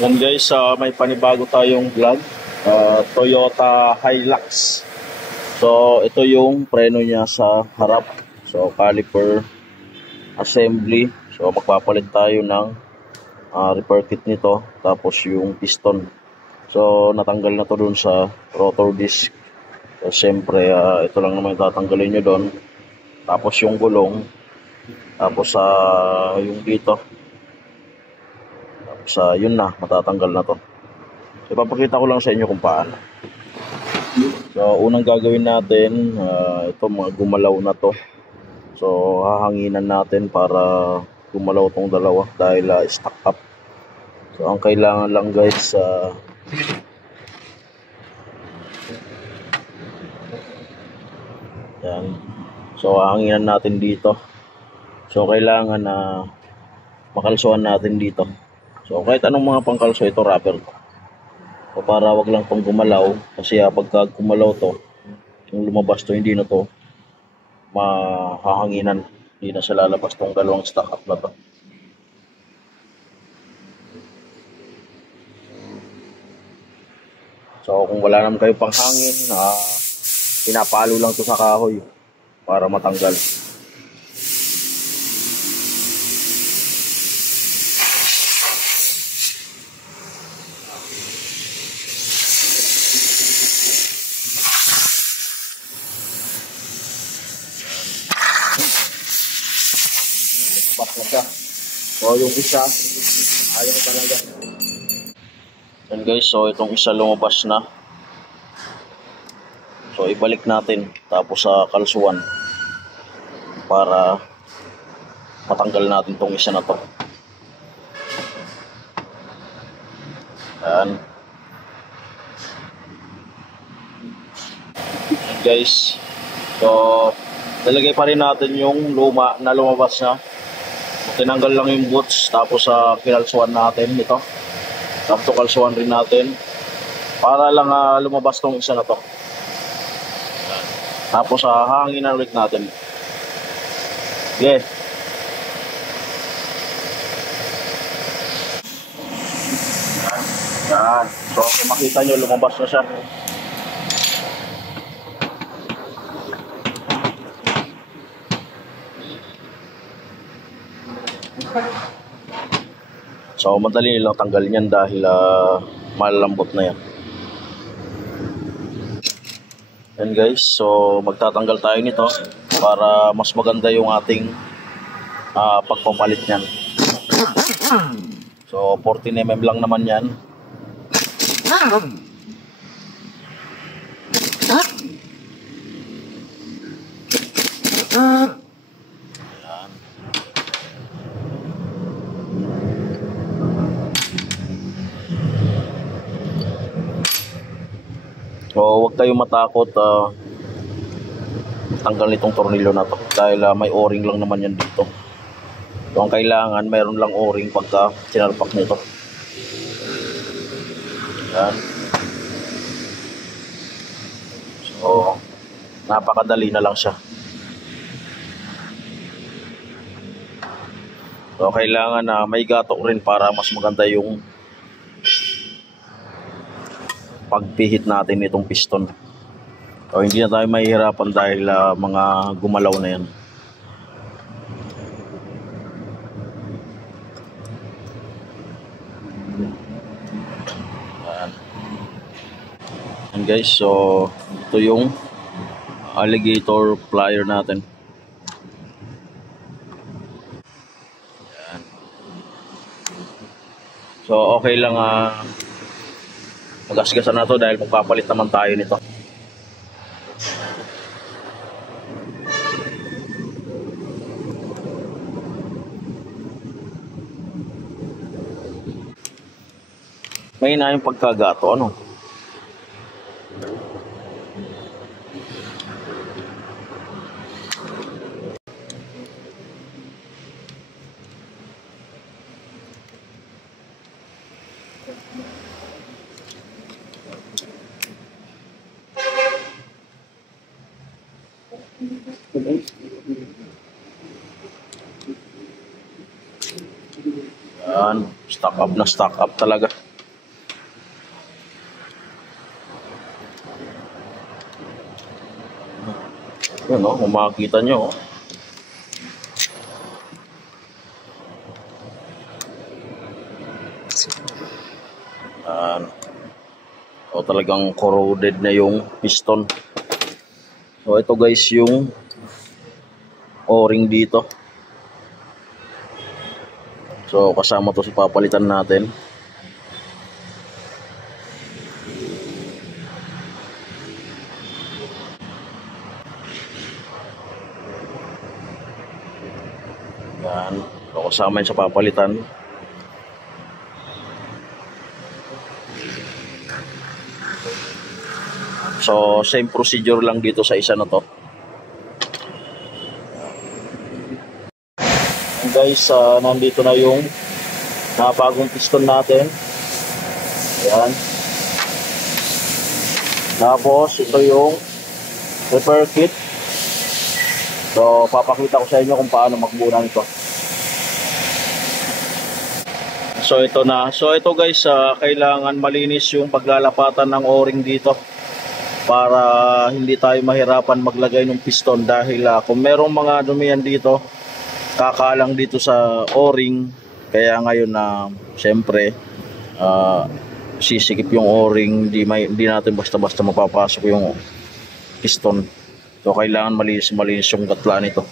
Yan guys, may panibago tayong vlog. Toyota Hilux. So ito yung preno niya sa harap. So caliper assembly. So magpapalit tayo ng repair kit nito. Tapos yung piston. So natanggal na to dun sa rotor disc. So siyempre ito lang naman tatanggalin nyo doon. Tapos yung gulong. Tapos yung dito. Tapos yun na, matatanggal na to. So ipapakita ko lang sa inyo kung paano. So unang gagawin natin, ito mga gumalaw na to. So hahanginan natin para gumalaw tong dalawa dahil stuck up. So ang kailangan lang guys, yan. So hahanginan natin dito. So kailangan makalsuhan natin dito. So kahit anong mga pangkalso, ito rubber to. So para wag lang tong gumalaw, kasi pagka gumalaw to, yung lumabas to, hindi na to mahahanginan, hindi na siya lalabas tong dalawang stock up na to. So kung wala naman kayo pang hangin, pinapalo lang to sa kahoy para matanggal. Na siya. So yung isa ayaw talaga. Yan guys, so itong isa lumabas na. So ibalik natin tapos sa kalsuan para matanggal natin tong isa na to. Yan. Yan guys, so lalagay pa rin natin yung luma na lumabas na. Tinanggal lang yung boots, tapos kinalsuan natin ito. Tapos kalsuan rin natin para lang lumabas tong isa na to. Tapos hanginan ulit natin. Okay. Yan. So kung makita nyo, lumabas na siya. So madali lang tanggalin yan dahil malambot na yan. Yan guys, so magtatanggal tayo nito para mas maganda yung ating pagpapalit niyan. So 14mm lang naman yan. So huwag kayong matakot tanggal nitong tornilyo na to dahil may o-ring lang naman yan dito. So ang kailangan mayroon lang o-ring pagka sinalpak nito. Yan. So napakadali na lang siya. So kailangan may gatok rin para mas maganda yung pagpihit natin itong piston. So hindi na tayo mahihirapan dahil mga gumalaw na yan. Yan guys, so ito yung alligator plier natin. Yan. So okay lang magasgasan na to dahil magpapalit naman tayo nito. May na yung pagkagato, ano? Yan, stock up na stock up talaga. Yun, no? Kung makikita nyo, oh. O talagang corroded na yung piston. So ito guys yung o-ring dito. So kasama to sa papalitan natin. Yan. So kasama yun sa papalitan. So same procedure lang dito sa isa na to. And guys, nandito na yung bagong piston natin. Ayan. Tapos ito yung repair kit. So papakita ko sa inyo kung paano magbunan ito. So ito na. So ito guys, kailangan malinis yung paglalapatan ng o-ring dito para hindi tayo mahirapan maglagay ng piston dahil kung merong mga dumiyan dito kakalang dito sa o-ring, kaya ngayon na syempre sisikip yung o-ring, hindi natin basta-basta mapapasok yung piston. So kailangan malinis yung gatla nito.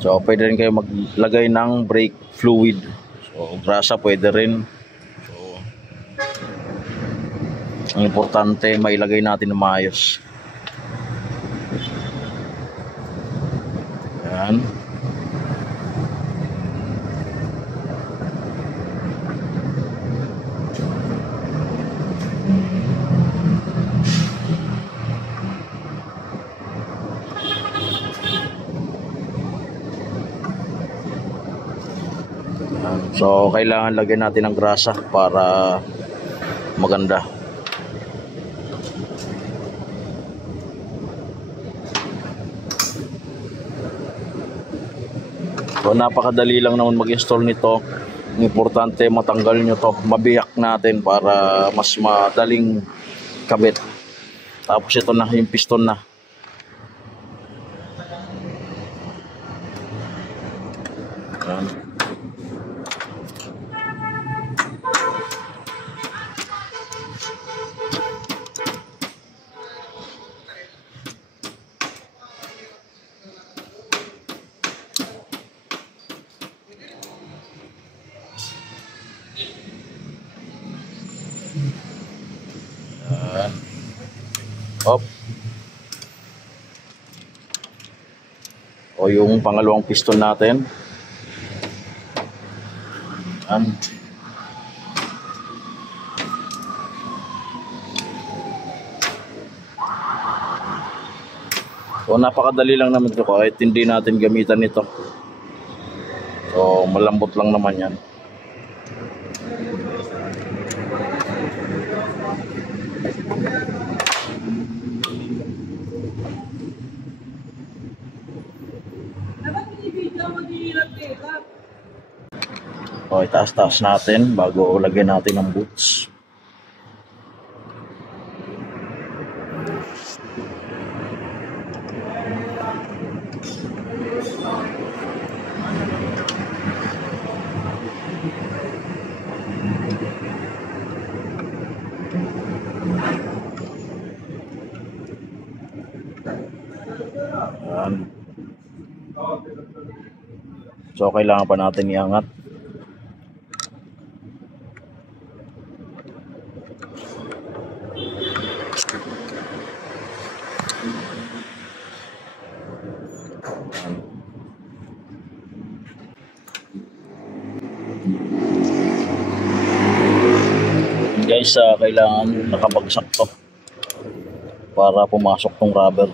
So pwede rin kayo maglagay ng brake fluid. So grasa pwede rin. Ang importante mailagay natin na maayos. Yan. So kailangan lagyan natin ng grasa para maganda. So napakadali lang naman mag-install nito. Ang importante matanggal nyo to, mabiyak natin para mas madaling kabit. Tapos ito na yung piston na. Ayan. Op. O yung pangalawang piston natin. Yan. So napakadali lang naman ito kahit hindi natin gamitan ito. So malambot lang naman yan. O itaas-taas natin bago lagyan natin ng boots. Ayan. So kailangan pa natin iangat. Guys, kailangan nakabagsak to para pumasok tong rubber.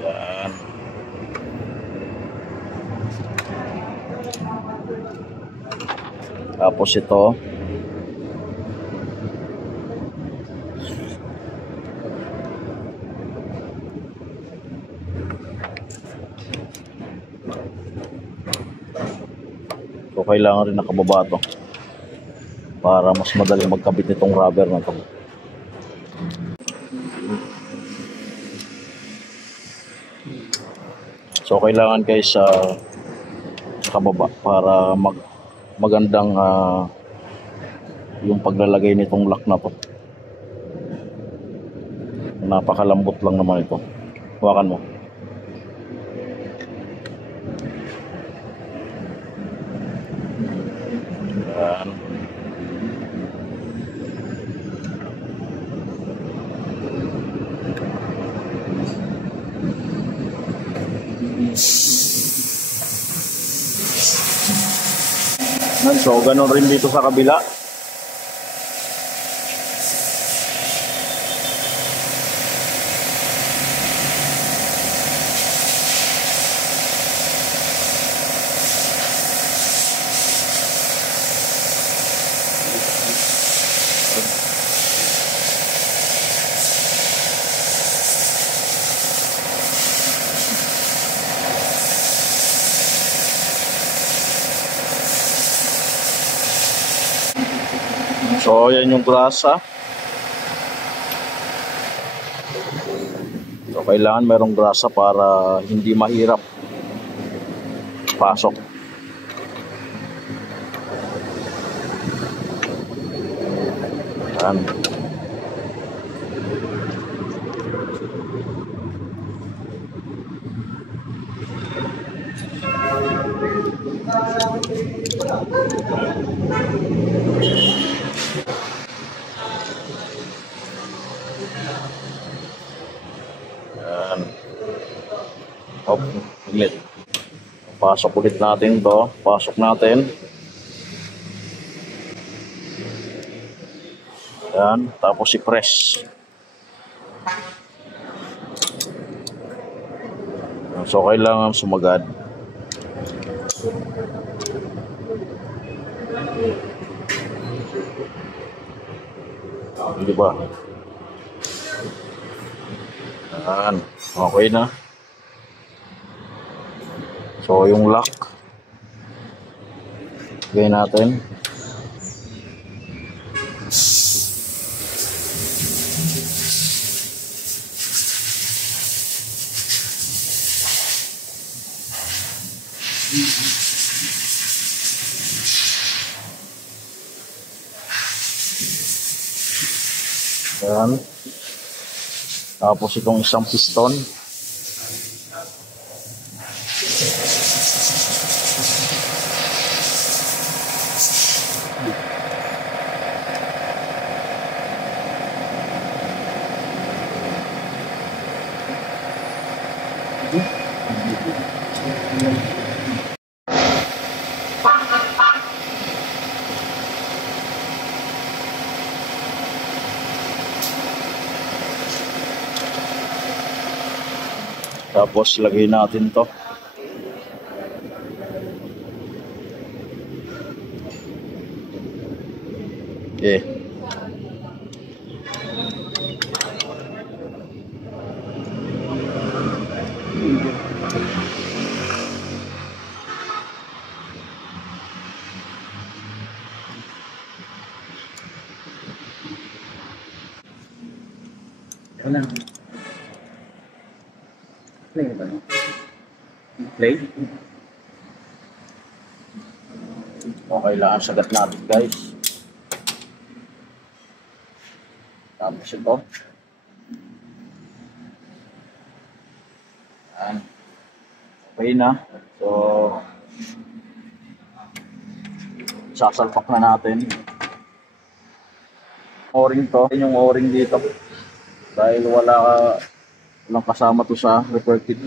Yan. Tapos ito so kailangan rin nakababa to para mas madali magkabit nitong rubber na to. So kailangan guys sa kababa para magandang yung paglalagay nitong lock na to. Napakalambot lang naman ito. Hawakan mo. Yan. So ganun rin dito sa kabila. So yan yung grasa. So kailangan merong grasa para hindi mahirap pasok. Yan. Yan. Hop, ulit. Pasok ulit natin to. Pasok natin. Yan. Tapos i-press. So kailangan sumagad. Di ba? Yan. Okay na. So yung lock gawin natin. Yan. Tapos itong isang piston. Tapos lagay natin to. Okay. Wala. Play ba? Play? Okay lang, sagat natin guys. Tapos ito. Yan. Okay na. So, sasalpak na natin. O-ring to. Yung o-ring dito. Dahil walang kasama to sa repair kit.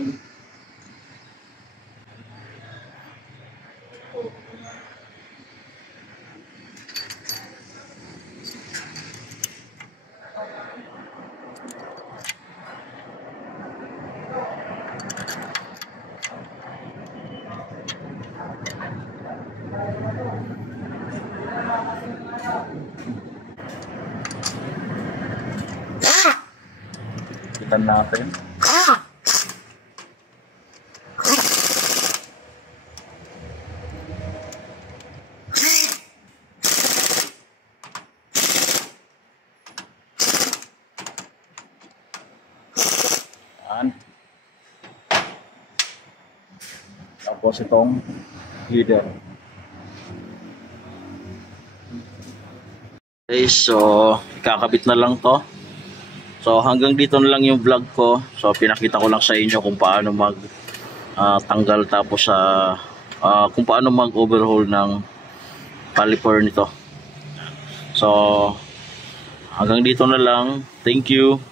Kitan natin. Yan. tapos itong header. Okay, so ikakabit na lang to. So hanggang dito na lang yung vlog ko. So pinakita ko lang sa inyo kung paano mag tanggal tapos kung paano mag overhaul ng caliper nito. So hanggang dito na lang. Thank you.